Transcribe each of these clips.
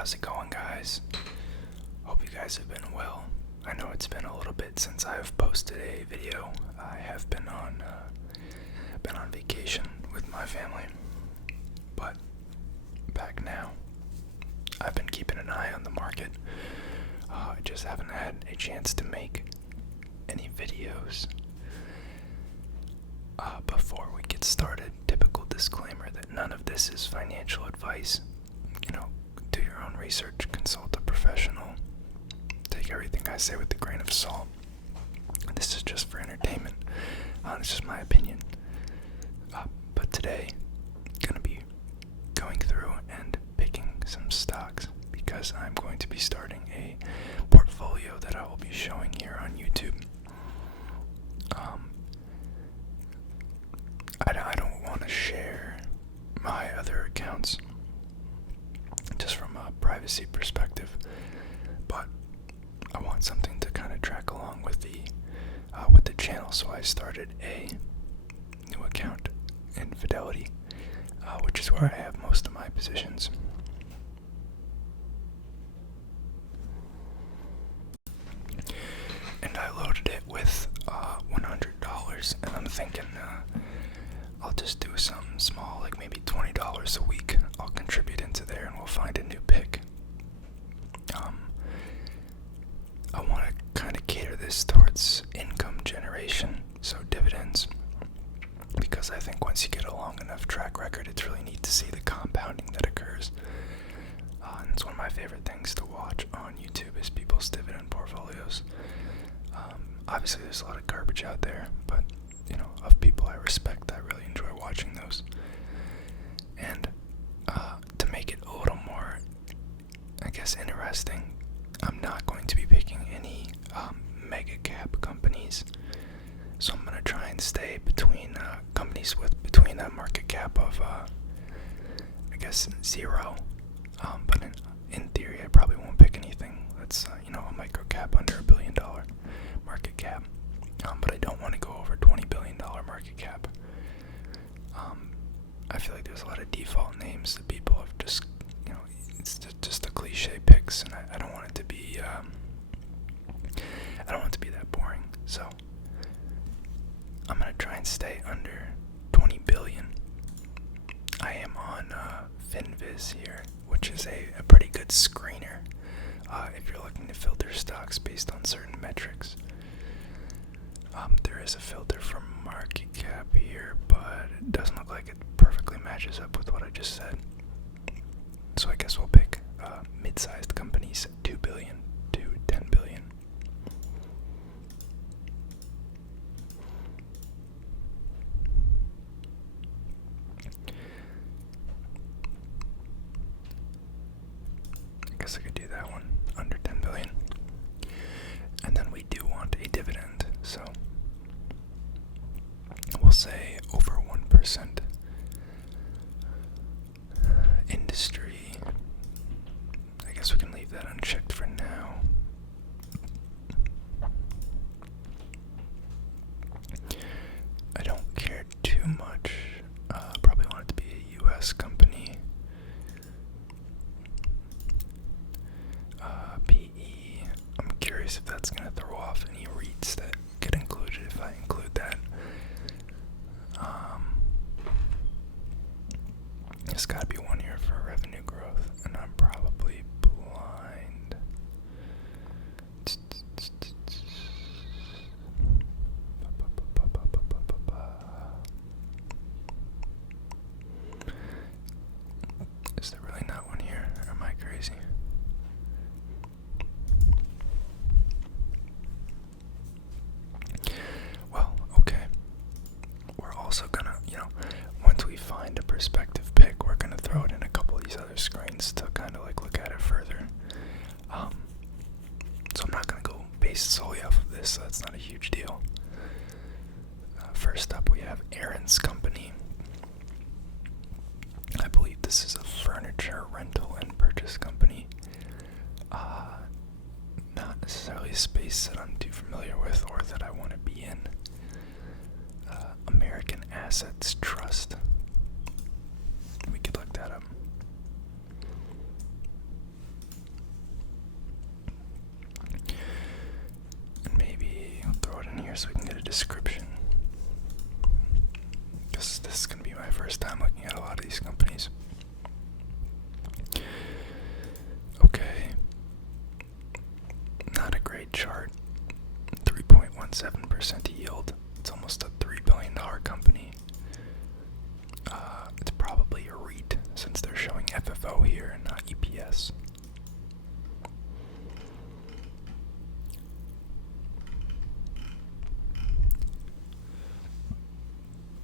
How's it going, guys? Hope you guys have been well. I know it's been a little bit since I've posted a video. I have been on vacation with my family, but back now. I've been keeping an eye on the market. I just haven't had a chance to make any videos. Before we get started, typical disclaimer that none of this is financial advice. Do your own research, consult a professional. Take everything I say with a grain of salt. This is just for entertainment. It's just my opinion. But today, I'm going to be going through and picking some stocks because I'm going to be starting a portfolio that I will be showing here on YouTube. I don't want to share my other accounts just from a privacy perspective, but I want something to kind of track along with the channel, so I started a new account in Fidelity, which is where I have most of my positions. And I loaded it with $100, and I'm thinking I'll just do something small, like maybe $20 a week. I'll contribute into there and we'll find a new pick. I want to kind of cater this towards income generation, so dividends, because I think once you get a long enough track record, it's really neat to see the compounding that occurs. And it's one of my favorite things to watch on YouTube is people's dividend portfolios. Obviously there's a lot of garbage out there, but of people I respect, I really enjoy watching those. And to make it a little more, I guess, interesting, I'm not going to be picking any mega cap companies. So I'm going to try and stay between companies between a market cap of, I guess, 0. But in theory, I probably won't pick anything that's, a micro cap under $1 billion market cap. But I don't want to go over $20 billion market cap. I feel like there's a lot of default names that people have just, it's just a cliche picks, and I don't want it to be, I don't want it to be that boring. So I'm gonna try and stay under 20 billion. I am on Finviz here, which is a pretty good screener if you're looking to filter stocks based on certain metrics. There is a filter for market cap here, but it doesn't look like it perfectly matches up with what I just said. So I guess we'll pick mid-sized companies, 2 billion to 10 billion. I guess I could do that one, under 10 billion. And then we do want a dividend, so we'll say over 1%. Industry, I guess we can leave that unchecked for now. I don't care too much. Probably want it to be a US company. PE, I'm curious if that's going to throw off any REITs that get included if I include that. There's got to be one here for revenue growth, and I'm probably blind. Is there really not one here, or am I crazy? Well, okay. We're also gonna, once we find a prospective pick, we're gonna throw it in a couple of these other screens to kind of like look at it further. So I'm not gonna go based solely off of this, so that's not a huge deal. First up, we have Aaron's Company. I believe this is a furniture rental and purchase company. Not necessarily a space that I'm too familiar with or that I want to be in. American Assets Trust. We could look that up. FFO here, not EPS.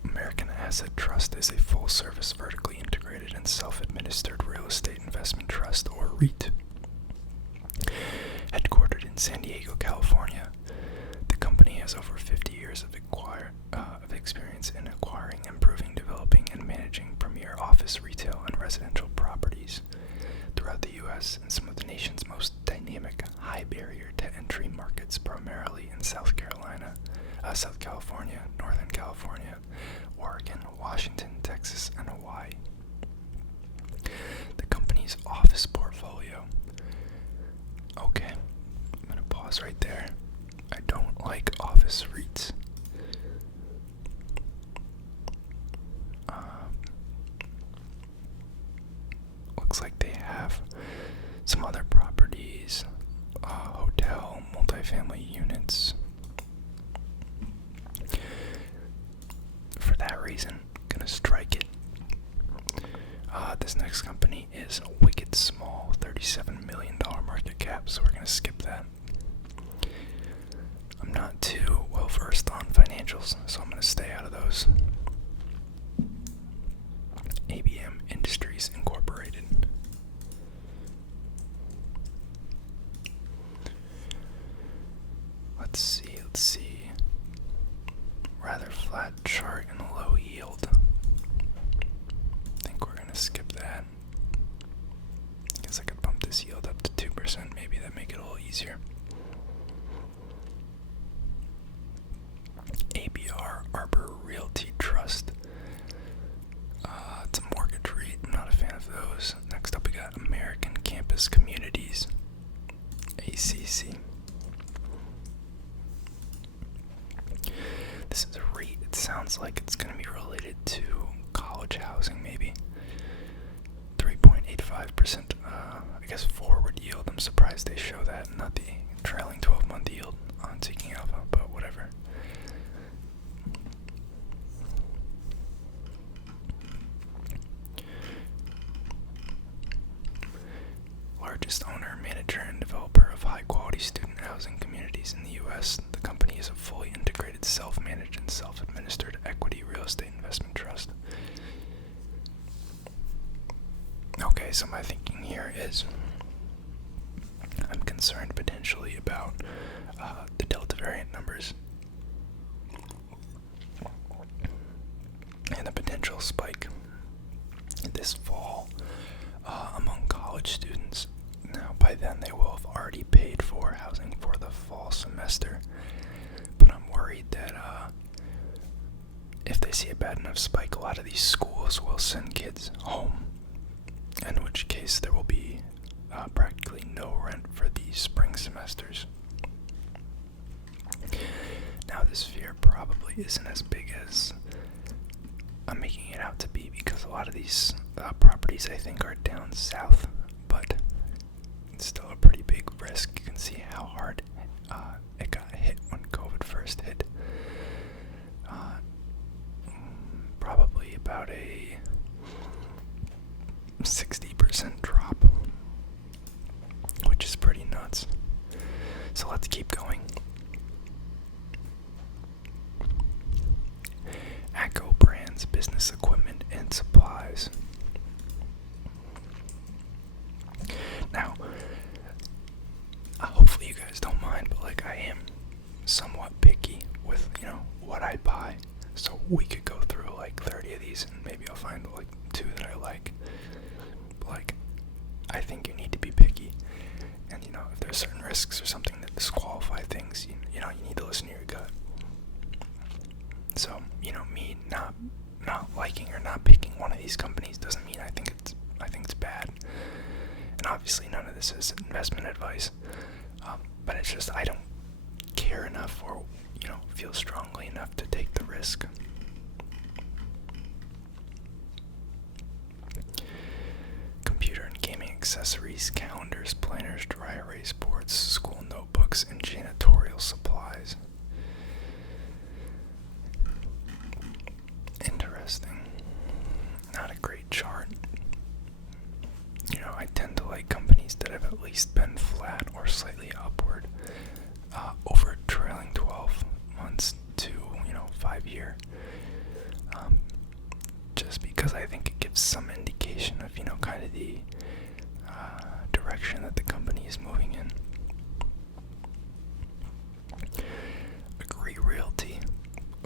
American Asset Trust is a full-service, vertically integrated, and self-administered real estate investment trust, or REIT. Headquartered in San Diego, California, the company has over 50 years of experience in acquiring, improving, developing, and managing premier office, retail, and residential properties throughout the U.S. and some of the nation's most dynamic, high-barrier-to-entry markets, primarily in South California, Northern California, Oregon, Washington, Texas, and Hawaii. The company's office portfolio. Okay, I'm going to pause right there. I don't like office REITs. Looks like they have some other properties, hotel, multifamily units. For that reason, I'm gonna strike it. This next company is wicked small, $37 million market cap, so we're gonna skip that. I'm not too well versed on financials, so I'm gonna stay out of those. ABM Industries Incorporated. Let's see. Rather flat chart and low yield. I think we're gonna skip that. Guess I could bump this yield up to 2%, maybe that make it a little easier. ABR Arbor Realty Trust. It's a mortgage REIT. I'm not a fan of those. Next up, we got American Campus Communities, ACC. This is a REIT. It sounds like it's going to be related to college housing, maybe. 3.85%, I guess, forward yield. I'm surprised they show that, not the trailing 12-month yield on Seeking Alpha, but whatever. Largest owner, manager, and developer of high-quality student housing communities in the U.S., the company is a fully integrated, self-managed, and self-administered equity real estate investment trust. Okay, so my thinking here is I'm concerned potentially about the Delta variant numbers and a potential spike this fall among college students. Now, by then they will have already paid for housing for the fall semester, but I'm worried that if they see a bad enough spike, a lot of these schools will send kids home, in which case there will be practically no rent for the spring semesters. Now, this fear probably isn't as big as I'm making it out to be, because a lot of these properties I think are down south, but it's still a pretty big risk. You can see how hard it got hit when COVID first hit. Probably about a 60% drop, which is pretty nuts. So let's keep going. ACCO Brands Business Equipment and Supplies. Now, hopefully you guys don't mind, but like, I am somewhat picky with, what I buy. So we could go through like 30 of these and maybe I'll find like 2 that I like. But like, I think you need to be picky. And if there's certain risks or something that disqualify things, you need to listen to your gut. So, me not liking or not picking one of these companies doesn't mean I think it's bad. And obviously none of this is investment advice. But it's just I don't care enough or, feel strongly enough to take the risk. Computer and gaming accessories, calendars, planners, dry erase boards, school notebooks, and janitorial supplies. Interesting. Not a great chart. tend to like companies that have at least been flat or slightly upward over a trailing 12 months to 5 year. Just because I think it gives some indication of kind of the direction that the company is moving in. Agree Realty.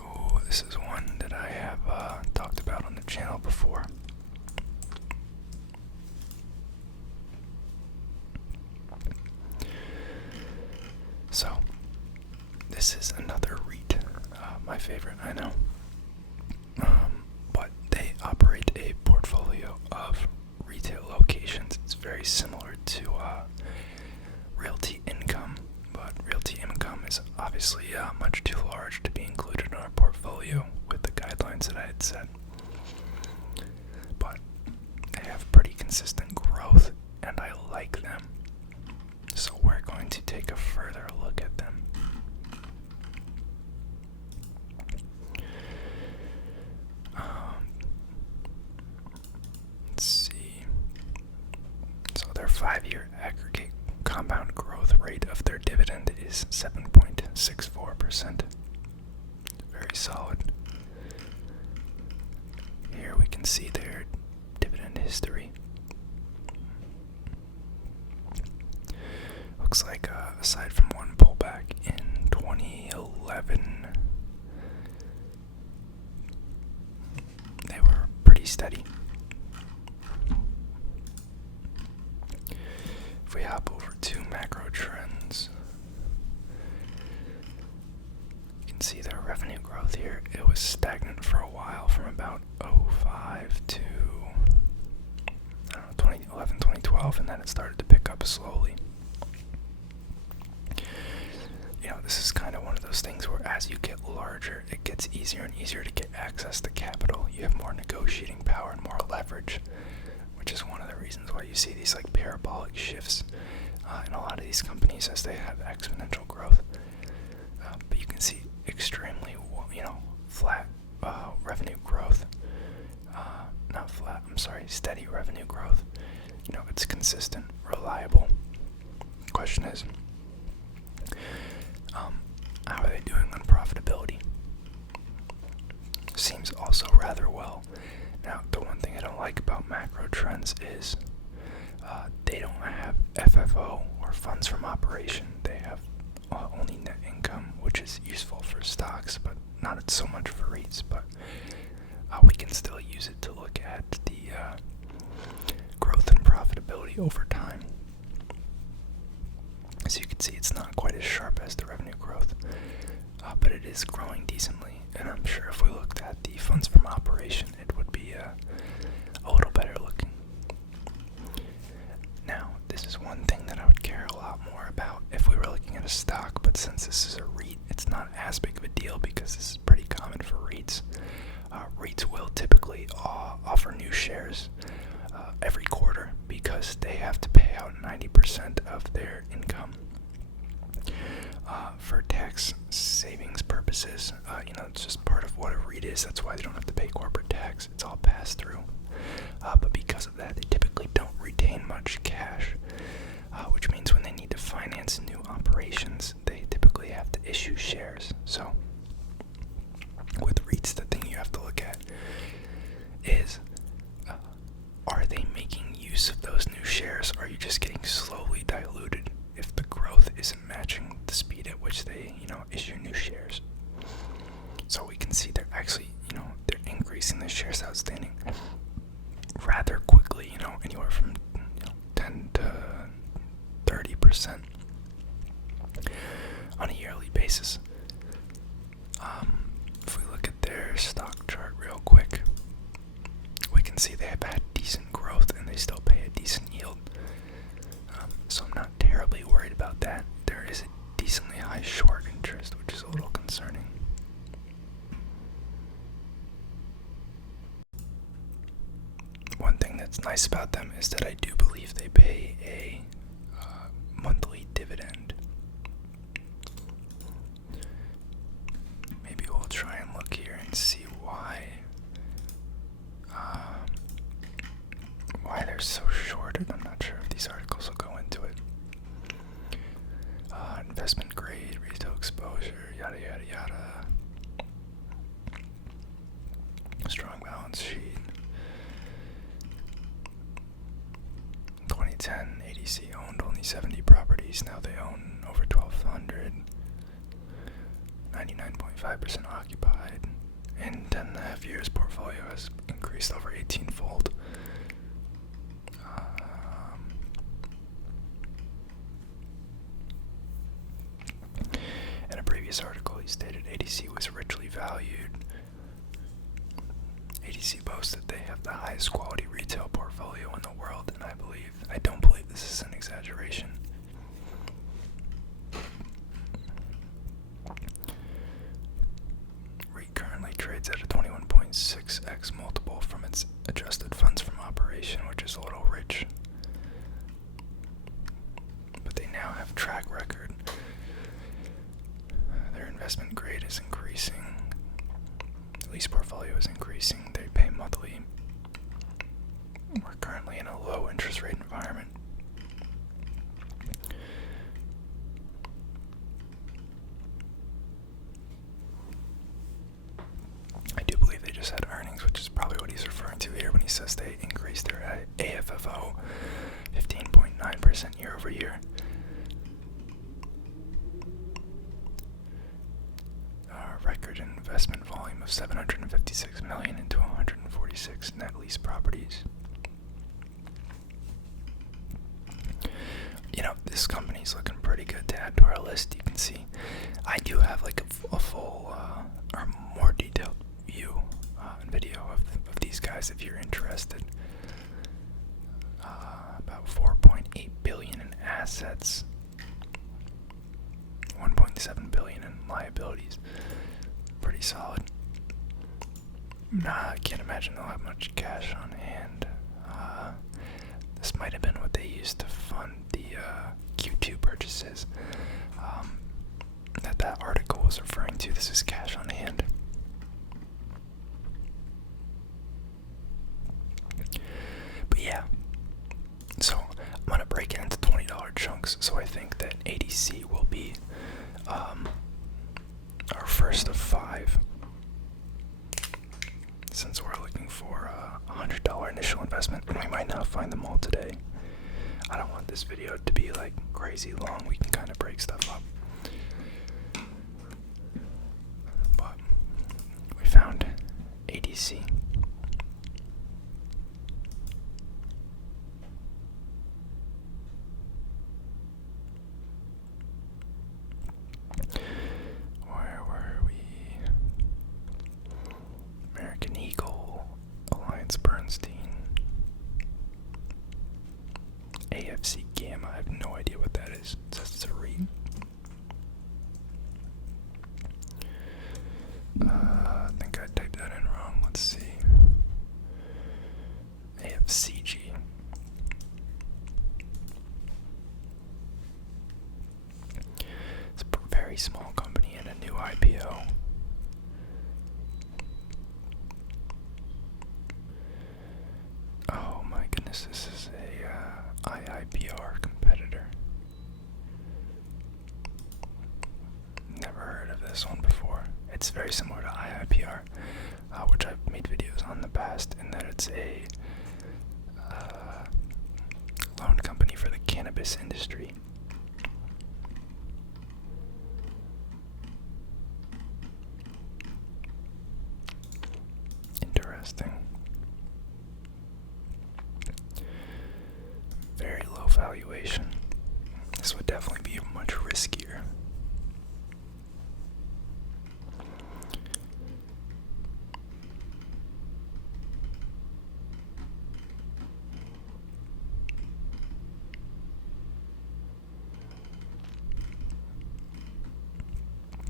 Oh, this is one that I have talked about on the channel before. So, this is another REIT, my favorite, I know. But they operate a portfolio of retail locations. It's very similar to Realty Income, but Realty Income is obviously much too large to be included in our portfolio with the guidelines that I had set. But they have pretty consistent growth, and I like them. So we're going to take a further look at them. Let's see. So their 5-year aggregate compound growth rate of their dividend is 7.64%. Very solid. Here we can see their dividend history. Looks like aside from one pullback in 2011, they were pretty steady. If we hop over to macro trends, you can see their revenue growth here. It was stagnant for a while from about 05 to 2011, 2012, and then it started to pick up slowly. This is kind of one of those things where as you get larger, it gets easier and easier to get access to capital. You have more negotiating power and more leverage, which is one of the reasons why you see these like parabolic shifts in a lot of these companies as they have exponential growth. But you can see extremely, flat revenue growth. Not flat, steady revenue growth. It's consistent, reliable. The question is, how are they doing on profitability? Seems also rather well. Now, the one thing I don't like about macro trends is they don't have FFO or funds from operation. They have only net income, which is useful for stocks, but not so much for REITs. But we can still use it to look at the growth and profitability over time. As you can see, it's not quite as sharp as the revenue growth, but it is growing decently. And I'm sure if we looked at the funds from operation, it would be a little better looking. Now, this is one thing that I would care a lot more about if we were looking at a stock, but since this is a REIT, it's not as big of a deal because this is pretty common for REITs. REITs will typically offer new shares every quarter because they have to pay out 90% of their income for tax savings purposes. It's just part of what a REIT is. That's why they don't have to pay corporate tax. It's all passed through. But because of that, they typically don't retain much cash, which means when they need to finance new operations, they typically have to issue shares. So with REITs, the thing you have to look at is, are they making use of those new shares? Or are you just getting slowly diluted if the growth isn't matching the speed at which they, issue new shares? So we can see they're actually, they're increasing the shares outstanding rather quickly, anywhere from 10 to 30% on a yearly basis. If we look at their stock chart real quick, we can see they have had decent growth and they still pay a decent yield. So I'm not terribly worried about that. There is a decently high short interest, which is a little concerning. One thing that's nice about them is that I do believe they pay a monthly dividend. Maybe we'll try and look here and see why they're so shorted. I'm not sure if these exposure, yada yada yada. Strong balance sheet. 2010, ADC owned only 70 properties. Now they own over 1,200. 99.5% occupied. In 10.5 years, portfolio has increased over 18-fold. In a previous article, he stated ADC was richly valued. ADC boasts that they have the highest quality retail portfolio in the world, and I don't believe this is an exaggeration. REIT currently trades at a 21.6x multiple from its adjusted funds from operation, which is a little rich. But they now have track record. Their investment grade is increasing. Lease portfolio is increasing. They pay monthly. We're currently in a low interest rate environment. I do believe they just had earnings, which is probably what he's referring to here when he says they increased their AFFO 15.9% year over year. Record investment volume of $756 million into 146 net lease properties. You know, this company's looking pretty good to add to our list. You can see I do have like a full or more detailed view and video of these guys if you're interested. About $4.8 billion in assets, $1.7 billion in liabilities. Pretty solid. I can't imagine they'll have much cash on hand. This might have been what they used to fund the Q2 purchases that article was referring to. This is cash on hand. But yeah, so I'm going to break it into $20 chunks. So I think that ADC will be our first of 5, since we're looking for a $100 initial investment, and we might not find them all today. I don't want this video to be like crazy long. We can kind of break stuff up. But we found ADC. AFC Gamma, I have no idea what that is. It says it's a REIT. I think I typed that in wrong. Let's see. AFCG. It's a very small company and a new IPO. Oh my goodness, this is a IIPR competitor. Never heard of this one before. It's very similar to IIPR, which I've made videos on in the past, in that it's a loan company for the cannabis industry. Interesting. Very low valuation. This would definitely be much riskier.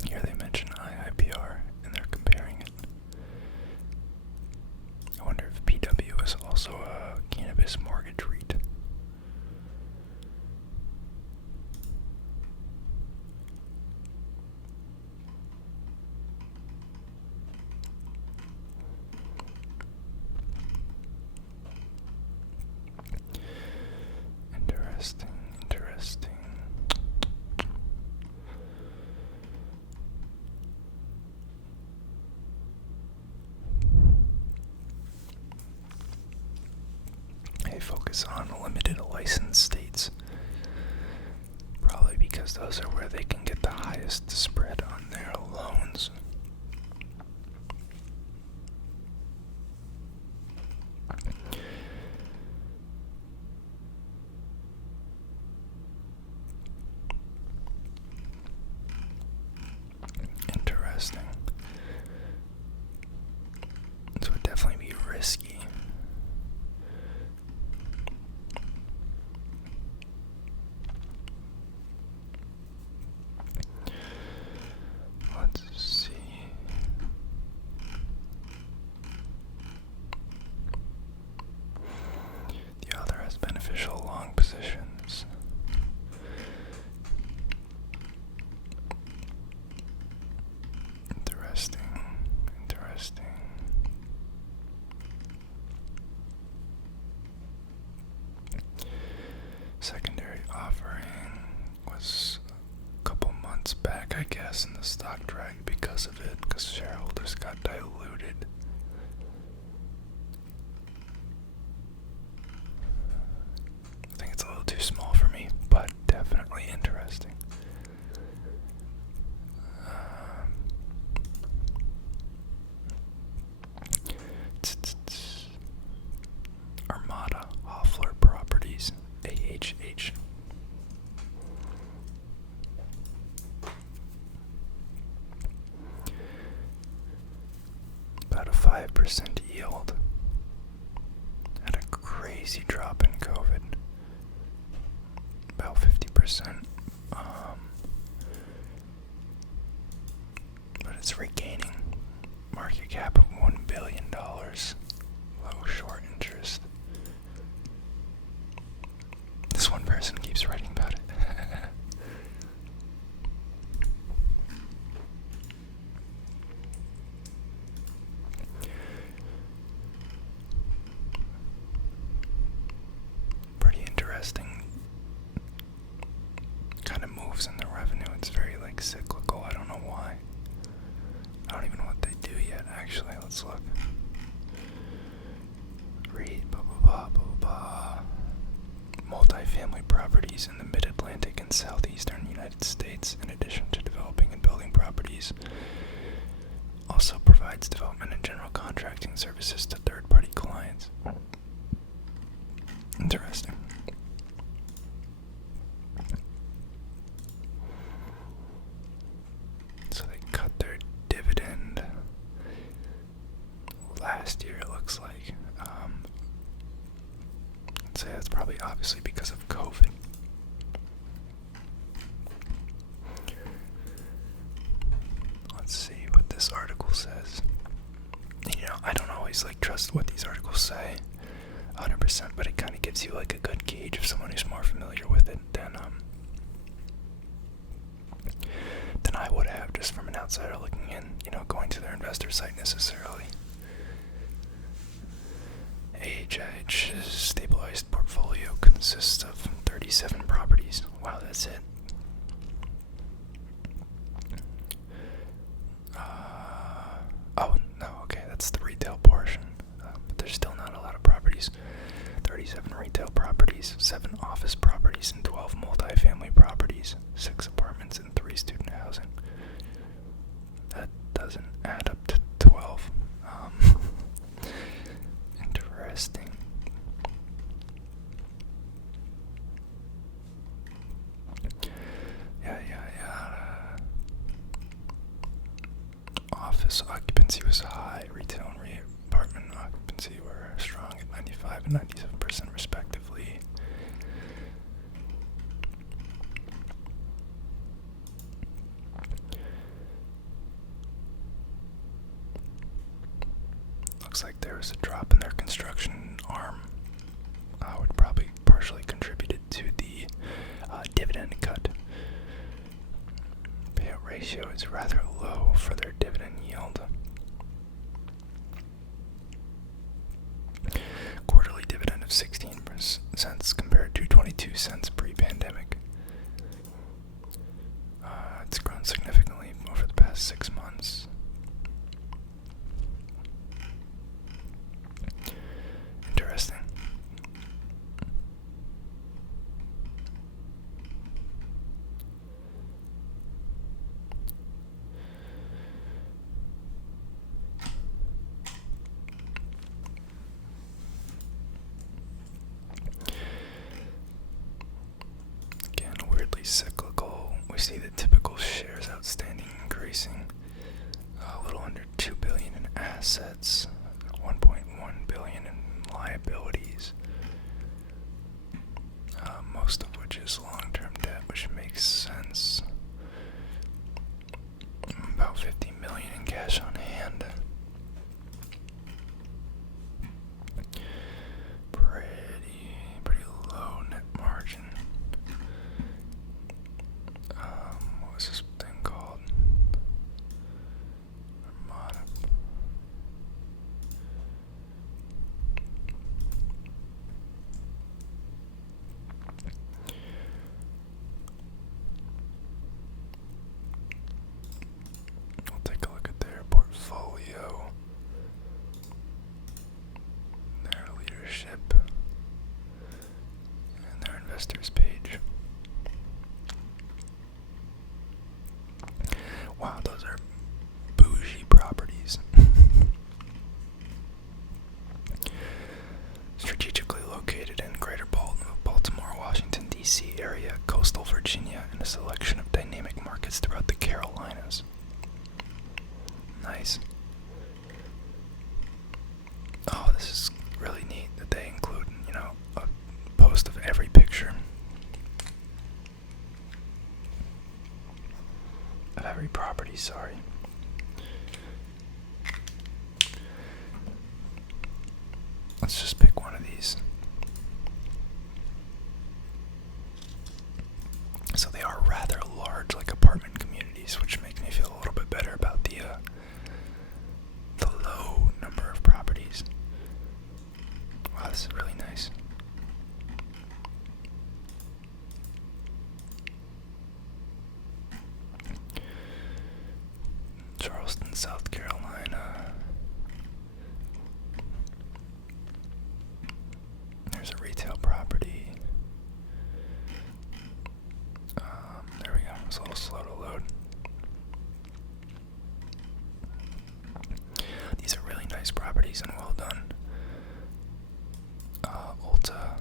Here they mention IIPR and they're comparing it. I wonder if PW is also a cannabis mortgage REIT. initial long positions. Interesting. Secondary offering was a couple months back, I guess, and the stock dragged because of it, because shareholders got diluted. I think it's a little too small for me, but definitely interesting. Armada, Hoffler Properties, AHH. About a 5% yield. Had a crazy drop in COVID. About 50%. But it's regaining. Market cap of $1 billion. Low short interest. This one person keeps writing about it. Pretty interesting kind of moves in the revenue. It's very like cyclical. I don't know why. I don't even know what they do yet, actually. Let's look. REIT, blah blah blah blah blah. Multifamily properties in the mid-Atlantic and southeastern United States, in addition to developing and building properties, also provides development and general contracting services to third-party clients. Interesting. So they cut their dividend last year, it looks like. I'd say that's probably obviously because of COVID. Let's see what this article says. You know, I don't always trust what these articles say 100%, but it kind of gives you a good gauge of someone who's more familiar with it than I would have just from an outsider looking in, going to their investor site necessarily. AHH's stabilized portfolio consists of 37 properties. Wow, that's it. Oh, no, okay, that's the retail portion. But there's still not a lot of properties. 37 retail properties, 7 office properties, and 12 multifamily properties, 6 apartments, and 3 student housing. That doesn't add up to 12. Interesting. Yeah. Office occupancy was high. Retail and apartment occupancy were strong at 95 and 97% respectively. Looks like there was a drop in their construction arm. Would probably partially contributed to the dividend cut. Payout ratio is rather low for their dividend yield. Quarterly dividend of 16 cents compared to 22 cents pre-pandemic. It's grown significantly over the past 6 months. Interesting. Again, weirdly cyclical. We see the typical shares outstanding increasing. A little under $2 billion in assets, $1.1 billion in liabilities. Most of which is long-term debt, which makes sense. About $50 million in cash on hand. Pretty low investors page. Wow, those are bougie properties. Strategically located in Greater Baltimore, Washington, D.C. area, coastal Virginia, and a selection of dynamic markets throughout the Carolinas. Nice. Oh, this is really neat that they include, a post of every picture. Of every property, sorry. Let's just pick one of these. So they are rather large, like apartment communities, which make me feel a little bit better about the low number of properties. Wow, this is really nice. Charleston, South Carolina. There's a retail property. There we go. It's a little slow to load. These are really nice properties and well done. Ulta.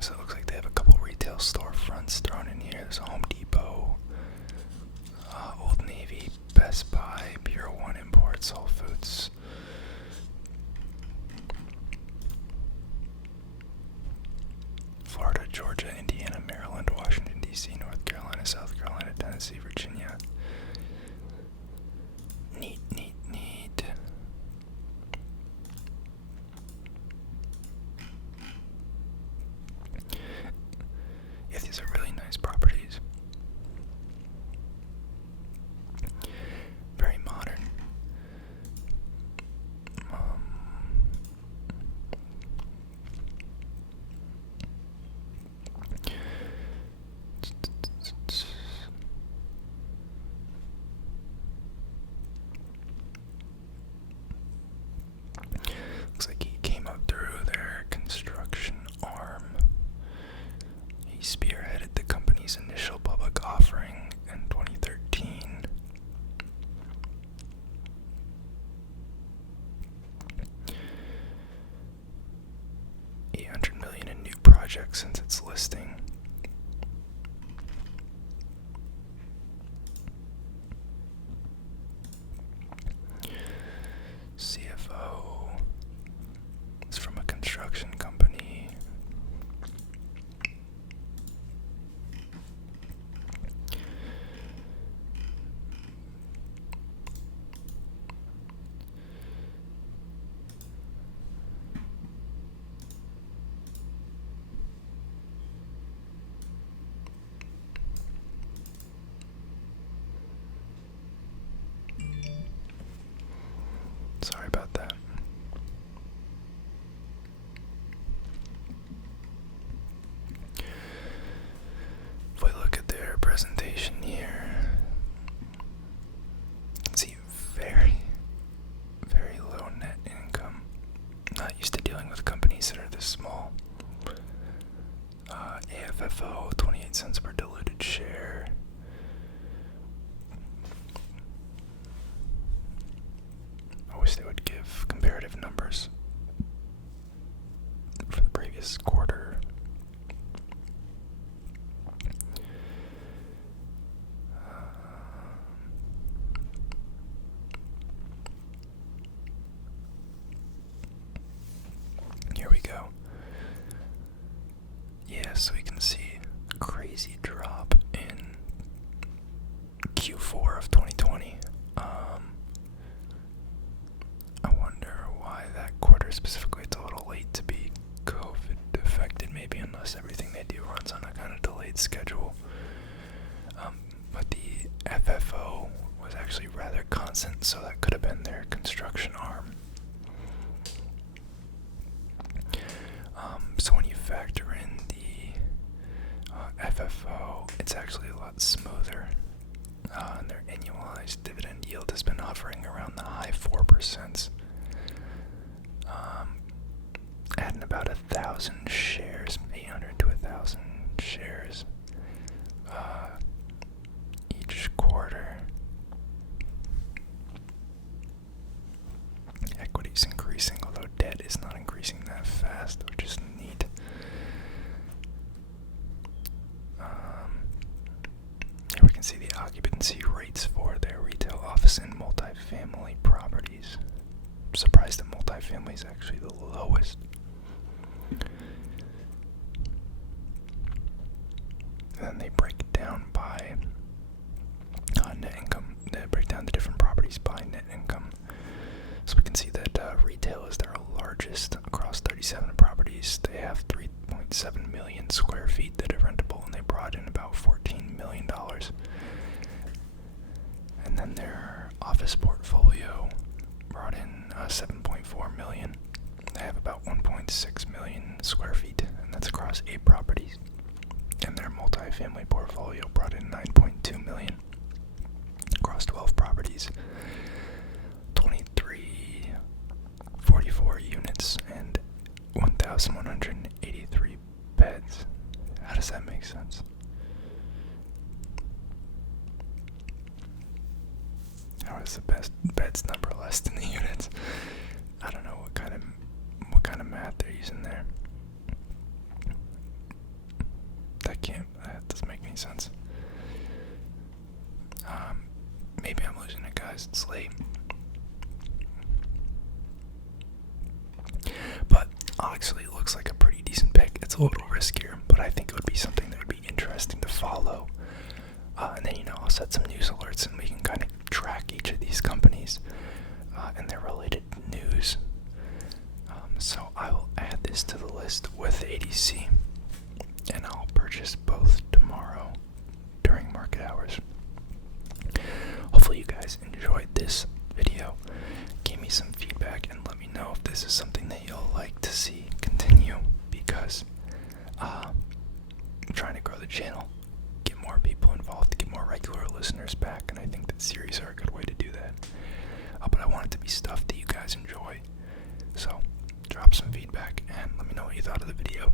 So it looks like they have a couple retail storefronts thrown in here. There's a Home Depot, Old Navy, Best Buy, Pure One Imports, Whole Foods. Florida, Georgia, Indiana, Maryland, Washington, D.C., North Carolina, South Carolina, Tennessee, Virginia. Neat, neat, neat. Yeah, these are really nice properties. Very modern. Looks like he came up through their construction arm. He spearheaded the company's initial public offering in 2013. $800 million in new projects since its listing. CFO. It's from a construction company. Sorry about that. If we look at their presentation here, see very, very low net income. Not used to dealing with companies that are this small. AFFO, 28 cents per diluted share. I wish they would give comparative numbers for the previous quarter. Here we go. Yeah, so we can see a crazy drop in Q4 of 2020. I wonder why that quarter specifically. It's a little late to be COVID affected, maybe, unless everything they do runs on a kind of delayed schedule. But the FFO was actually rather constant, so that could have been their construction arm. So when you factor in the FFO, it's actually a lot smoother. And their annualized dividend yield has been hovering around the high 4%. Adding about 1,000 shares, 800 to 1,000 each quarter. Equity's increasing, although debt is not increasing that fast, which is neat. Here we can see the occupancy rates for their retail, office, and multifamily properties. I'm surprised that multifamily is actually the lowest. And then they break it down by net income. They break down the different properties by net income. So we can see that retail is their largest across 37 properties. They have 3.7 million square feet that are rentable, and they brought in about $14 million. And then their office portfolio brought in 7.4 million. They have about 1.6 million square feet, and that's across 8 properties. And their multifamily portfolio brought in 9.2 million across 12 properties, 44 units, and 1,183 beds. How does that make sense? How is the beds number less than the units? I don't know what kind of math they're using there. That doesn't make any sense. Maybe I'm losing it, guys. It's late. But actually, it looks like a pretty decent pick. It's a little riskier, but I think it would be something that would be interesting to follow. And then, I'll set some news alerts and we can kind of track each of these companies and their related news. So I will add this to the list with ADC, and I'll purchase both tomorrow during market hours. Hopefully you guys enjoyed this video. Give me some feedback and let me know if this is something that you'll like to see continue, because I'm trying to grow the channel, get more people involved, get more regular listeners back, and I think that series are a good way to do that. But I want it to be stuff that you guys enjoy. So drop some feedback and let me know what you thought of the video.